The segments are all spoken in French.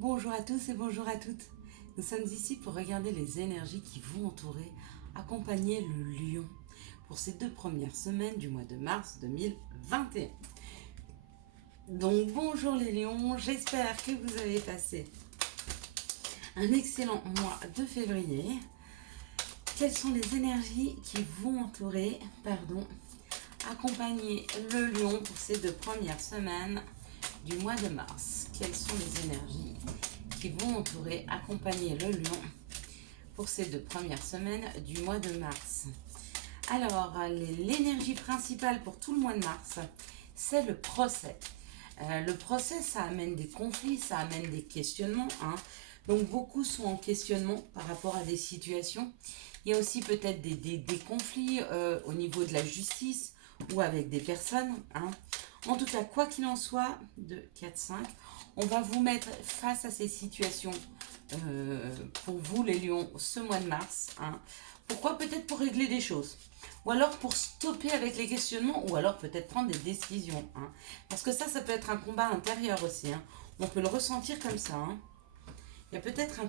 Bonjour à tous et bonjour à toutes. Nous sommes ici pour regarder les énergies qui vont entourer, accompagner le lion pour ces 2 premières semaines du mois de mars 2021. Donc bonjour les lions, j'espère que vous avez passé un excellent mois de février. Quelles sont les énergies qui vont entourer, accompagner le lion pour ces 2 premières semaines du mois de mars? Quelles sont les énergies qui vont entourer, accompagner le lion pour ces 2 premières semaines du mois de mars? Alors, l'énergie principale pour tout le mois de mars, c'est le procès. Le procès, ça amène des conflits, ça amène des questionnements. Donc, beaucoup sont en questionnement par rapport à des situations. Il y a aussi peut-être des conflits au niveau de la justice ou avec des personnes. En tout cas, quoi qu'il en soit, 2, 4, 5, on va vous mettre face à ces situations pour vous les lions ce mois de mars. Pourquoi? Peut-être pour régler des choses. Ou alors pour stopper avec les questionnements, ou alors peut-être prendre des décisions. Parce que ça peut être un combat intérieur aussi. On peut le ressentir comme ça. Il y a peut-être un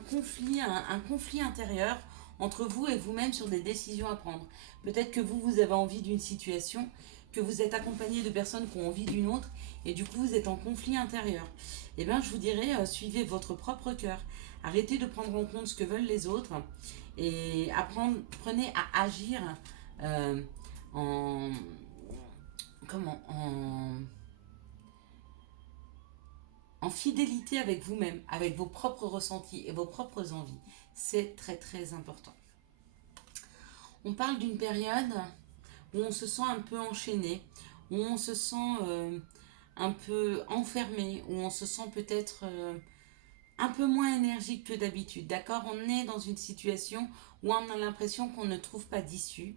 conflit intérieur entre vous et vous-même sur des décisions à prendre. Peut-être que vous avez envie d'une situation, que vous êtes accompagné de personnes qui ont envie d'une autre, et du coup vous êtes en conflit intérieur. Eh bien je vous dirais, suivez votre propre cœur. Arrêtez de prendre en compte ce que veulent les autres, et apprenez à agir en... Comment en fidélité avec vous-même, avec vos propres ressentis et vos propres envies. C'est très très important. On parle d'une période où on se sent un peu enchaîné, où on se sent un peu enfermé, où on se sent peut-être un peu moins énergique que d'habitude. D'accord? On est dans une situation où on a l'impression qu'on ne trouve pas d'issue.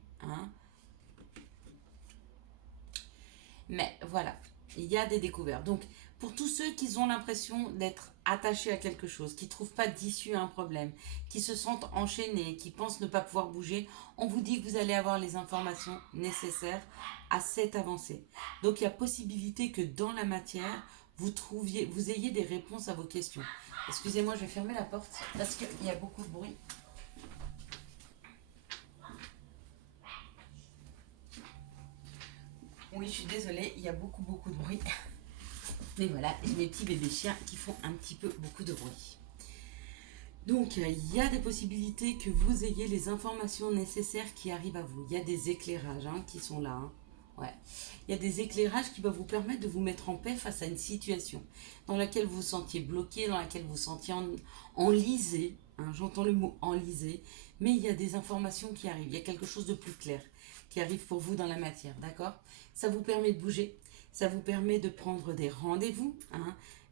Mais voilà, il y a des découvertes. Donc, pour tous ceux qui ont l'impression d'être attachés à quelque chose, qui ne trouvent pas d'issue à un problème, qui se sentent enchaînés, qui pensent ne pas pouvoir bouger, on vous dit que vous allez avoir les informations nécessaires à cette avancée. Donc, il y a possibilité que dans la matière, vous ayez des réponses à vos questions. Excusez-moi, je vais fermer la porte parce qu'il y a beaucoup de bruit. Oui, je suis désolée, il y a beaucoup de bruit. Mais voilà, j'ai mes petits bébés chiens qui font un petit peu beaucoup de bruit. Donc, il y a des possibilités que vous ayez les informations nécessaires qui arrivent à vous. Il y a des éclairages qui sont là. Ouais. Il y a des éclairages qui vont vous permettre de vous mettre en paix face à une situation dans laquelle vous vous sentiez bloqué, dans laquelle vous vous sentiez enlisé. J'entends le mot enlisé. Mais il y a des informations qui arrivent. Il y a quelque chose de plus clair qui arrive pour vous dans la matière. D'accord? Ça vous permet de bouger. Ça vous permet de prendre des rendez-vous,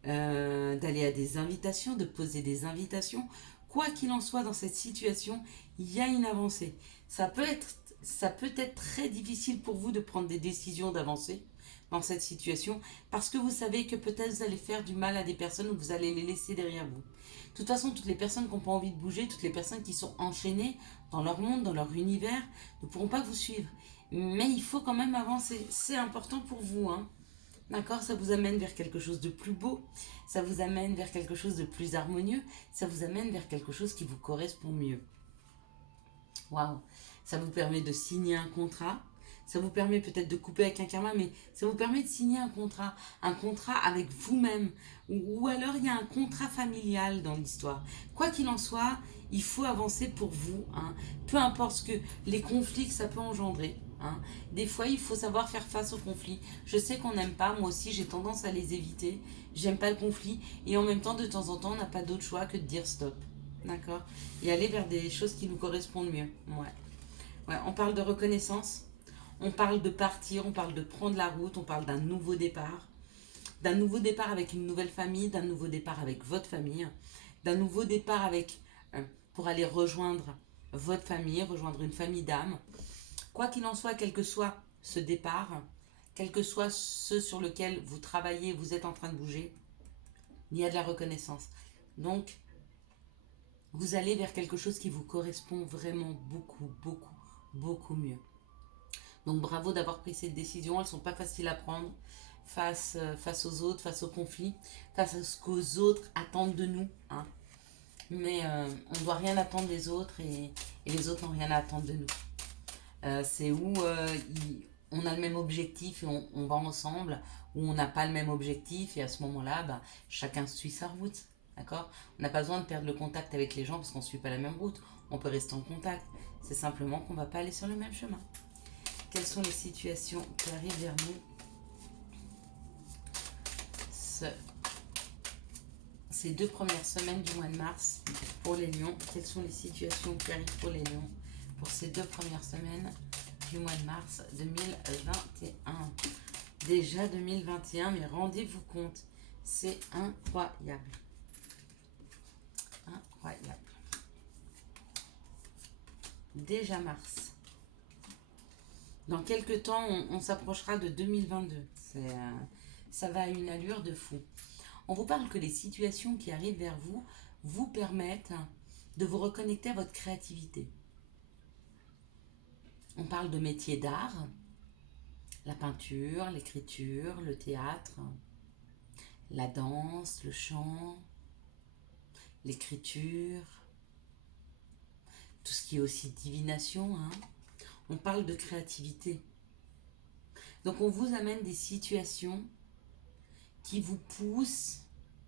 d'aller à des invitations, de poser des invitations. Quoi qu'il en soit dans cette situation, il y a une avancée. Ça peut être très difficile pour vous de prendre des décisions d'avancer dans cette situation parce que vous savez que peut-être vous allez faire du mal à des personnes ou vous allez les laisser derrière vous. De toute façon, toutes les personnes qui n'ont pas envie de bouger, toutes les personnes qui sont enchaînées dans leur monde, dans leur univers, ne pourront pas vous suivre. Mais il faut quand même avancer. C'est important pour vous. D'accord? Ça vous amène vers quelque chose de plus beau. Ça vous amène vers quelque chose de plus harmonieux. Ça vous amène vers quelque chose qui vous correspond mieux. Waouh! Ça vous permet de signer un contrat. Ça vous permet peut-être de couper avec un karma, mais ça vous permet de signer un contrat avec vous-même. Ou alors il y a un contrat familial dans l'histoire. Quoi qu'il en soit, il faut avancer pour vous. Peu importe ce que les conflits que ça peut engendrer. Des fois, il faut savoir faire face aux conflits. Je sais qu'on n'aime pas, moi aussi j'ai tendance à les éviter. J'aime pas le conflit. Et en même temps, de temps en temps, on n'a pas d'autre choix que de dire stop. D'accord? Et aller vers des choses qui nous correspondent mieux. Ouais, on parle de reconnaissance, on parle de partir, on parle de prendre la route, on parle d'un nouveau départ. D'un nouveau départ avec une nouvelle famille, d'un nouveau départ avec votre famille, d'un nouveau départ pour aller rejoindre votre famille, rejoindre une famille d'âmes. Quoi qu'il en soit, quel que soit ce départ, quel que soit ce sur lequel vous travaillez, vous êtes en train de bouger, il y a de la reconnaissance. Donc, vous allez vers quelque chose qui vous correspond vraiment beaucoup mieux. Donc bravo d'avoir pris cette décision, elles ne sont pas faciles à prendre, face aux autres, face aux conflits, face à ce qu'aux autres attendent de nous. Hein. Mais on ne doit rien attendre des autres et les autres n'ont rien à attendre de nous. C'est où on a le même objectif et on va ensemble, où on n'a pas le même objectif et à ce moment-là, bah, chacun suit sa route. D'accord. On n'a pas besoin de perdre le contact avec les gens parce qu'on ne suit pas la même route. On peut rester en contact. C'est simplement qu'on ne va pas aller sur le même chemin. Quelles sont les situations qui arrivent vers nous ces 2 premières semaines du mois de mars pour les lions? Quelles sont les situations qui arrivent pour les lions pour ces 2 premières semaines du mois de mars 2021? Déjà 2021, mais rendez-vous compte, c'est incroyable. Incroyable. Déjà mars. Dans quelques temps, on s'approchera de 2022. Ça va à une allure de fou. On vous parle que les situations qui arrivent vers vous vous permettent de vous reconnecter à votre créativité. On parle de métiers d'art, la peinture, l'écriture, le théâtre, la danse, le chant, l'écriture, tout ce qui est aussi divination. Hein. On parle de créativité. Donc on vous amène des situations qui vous poussent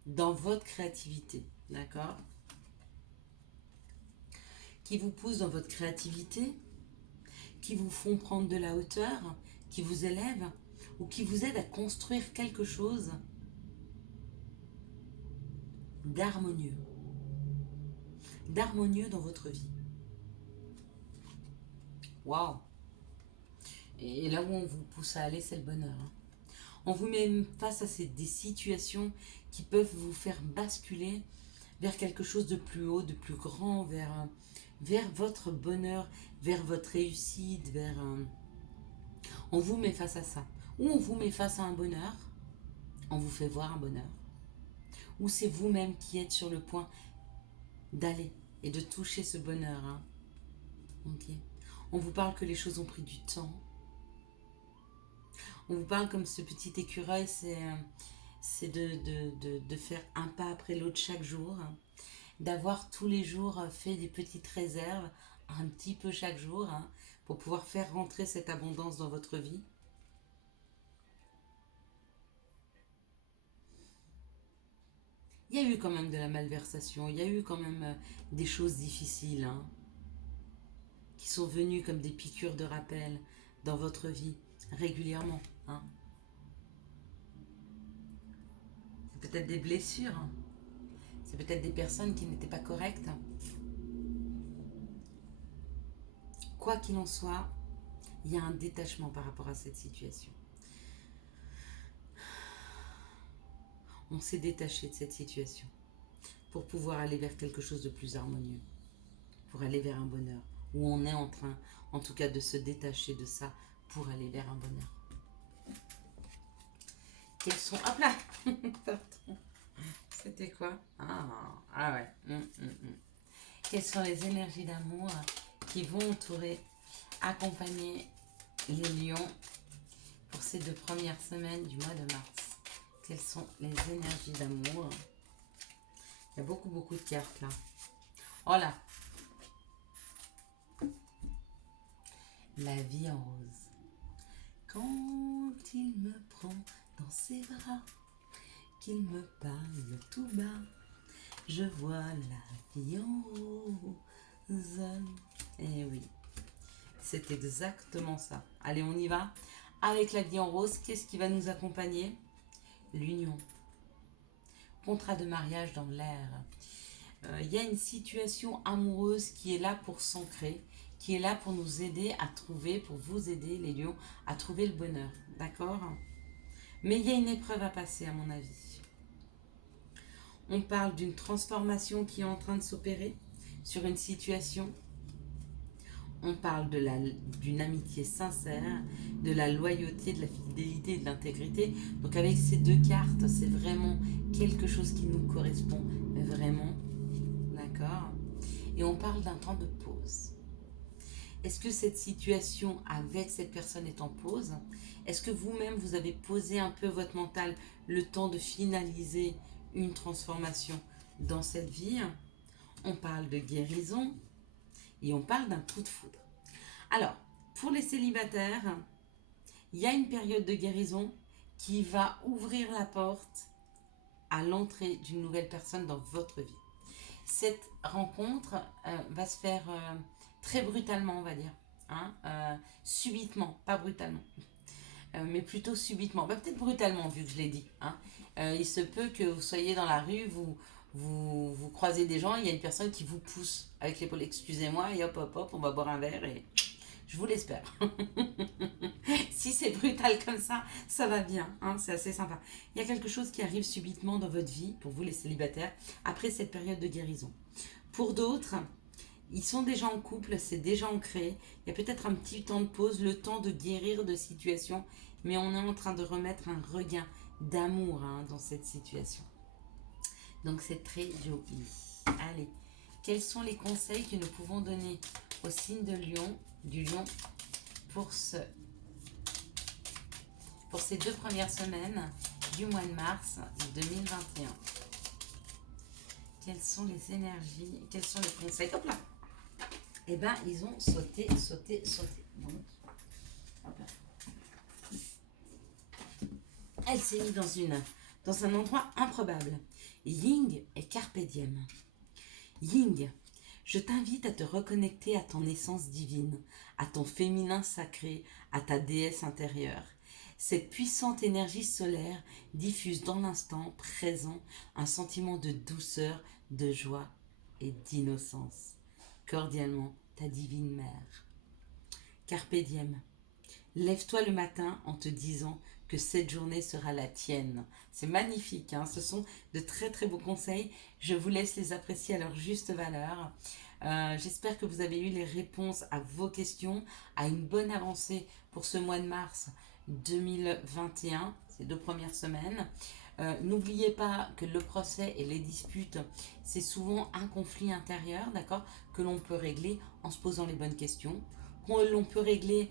dans votre créativité. D'accord ? Qui vous poussent dans votre créativité, qui vous font prendre de la hauteur, qui vous élèvent ou qui vous aident à construire quelque chose d'harmonieux. D'harmonieux dans votre vie. Waouh! Et là où on vous pousse à aller, c'est le bonheur. Hein. On vous met face à des situations qui peuvent vous faire basculer vers quelque chose de plus haut, de plus grand, vers votre bonheur, vers votre réussite, on vous met face à ça. Ou on vous met face à un bonheur, on vous fait voir un bonheur. Ou c'est vous-même qui êtes sur le point d'aller et de toucher ce bonheur. Hein. Okay. On vous parle que les choses ont pris du temps. On vous parle comme ce petit écureuil, c'est de faire un pas après l'autre chaque jour, hein. D'avoir tous les jours fait des petites réserves, un petit peu chaque jour, hein, pour pouvoir faire rentrer cette abondance dans votre vie. Il y a eu quand même de la malversation, il y a eu quand même des choses difficiles, hein, qui sont venues comme des piqûres de rappel dans votre vie régulièrement. Hein. C'est peut-être des blessures, hein. C'est peut-être des personnes qui n'étaient pas correctes. Quoi qu'il en soit, il y a un détachement par rapport à cette situation. On s'est détaché de cette situation pour pouvoir aller vers quelque chose de plus harmonieux, pour aller vers un bonheur, où on est en train, en tout cas, de se détacher de ça pour aller vers un bonheur. Quels sont... Hop là. Pardon. C'était quoi? Ah ouais. Quelles sont les énergies d'amour qui vont entourer, accompagner les lions pour ces 2 premières semaines du mois de mars? Quelles sont les énergies d'amour? Il y a beaucoup de cartes là. Oh là! La vie en rose. Quand il me prend dans ses bras, qu'il me parle tout bas, je vois la vie en rose. Eh oui, c'est exactement ça. Allez, on y va. Avec la vie en rose, qu'est-ce qui va nous accompagner? L'union. Contrat de mariage dans l'air. Il y a une situation amoureuse qui est là pour s'ancrer, qui est là pour nous aider à trouver, pour vous aider les lions, à trouver le bonheur. D'accord? Mais il y a une épreuve à passer à mon avis. On parle d'une transformation qui est en train de s'opérer sur une situation. On parle d'une amitié sincère, de la loyauté, de la fidélité et de l'intégrité. Donc avec ces 2 cartes, c'est vraiment quelque chose qui nous correspond vraiment. D'accord? Et on parle d'un temps de pause. est-ce que cette situation avec cette personne est en pause? Est-ce que vous-même, vous avez posé un peu votre mental le temps de finaliser une transformation dans cette vie? On parle de guérison et on parle d'un coup de foudre. Alors, pour les célibataires, il y a une période de guérison qui va ouvrir la porte à l'entrée d'une nouvelle personne dans votre vie. Cette rencontre va se faire très brutalement, on va dire. Subitement, pas brutalement. Mais plutôt subitement. Peut-être brutalement, vu que je l'ai dit. Il se peut que vous soyez dans la rue, vous croisez des gens, il y a une personne qui vous pousse avec l'épaule, excusez-moi, et hop, hop, hop, on va boire un verre et je vous l'espère. Si c'est brutal comme ça va bien, c'est assez sympa. Il y a quelque chose qui arrive subitement dans votre vie, pour vous les célibataires, après cette période de guérison. Pour d'autres, ils sont déjà en couple, c'est déjà ancré. Il y a peut-être un petit temps de pause, le temps de guérir de situation, mais on est en train de remettre un regain d'amour dans cette situation. Donc c'est très joli. Allez, quels sont les conseils que nous pouvons donner au signe de Lion, du Lion, pour ces 2 premières semaines du mois de mars 2021? Quelles sont les énergies, quels sont les conseils? Hop là! Eh bien, ils ont sauté. Donc, hop là. Elle s'est mise dans un endroit improbable. Ying et Carpe Diem. Ying, je t'invite à te reconnecter à ton essence divine, à ton féminin sacré, à ta déesse intérieure. Cette puissante énergie solaire diffuse dans l'instant présent un sentiment de douceur, de joie et d'innocence. Cordialement, ta divine mère. Carpe Diem. Lève-toi le matin en te disant que cette journée sera la tienne. C'est magnifique, ce sont de très très beaux conseils. Je vous laisse les apprécier à leur juste valeur. J'espère que vous avez eu les réponses à vos questions, à une bonne avancée pour ce mois de mars 2021, ces 2 premières semaines. N'oubliez pas que le procès et les disputes, c'est souvent un conflit intérieur, d'accord, que l'on peut régler en se posant les bonnes questions, que l'on peut régler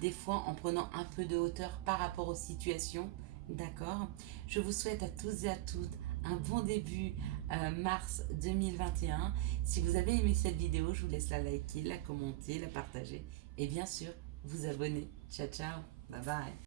des fois en prenant un peu de hauteur par rapport aux situations, d'accord. Je vous souhaite à tous et à toutes un bon début mars 2021. Si vous avez aimé cette vidéo, je vous laisse la liker, la commenter, la partager et bien sûr vous abonner. Ciao ciao, bye bye.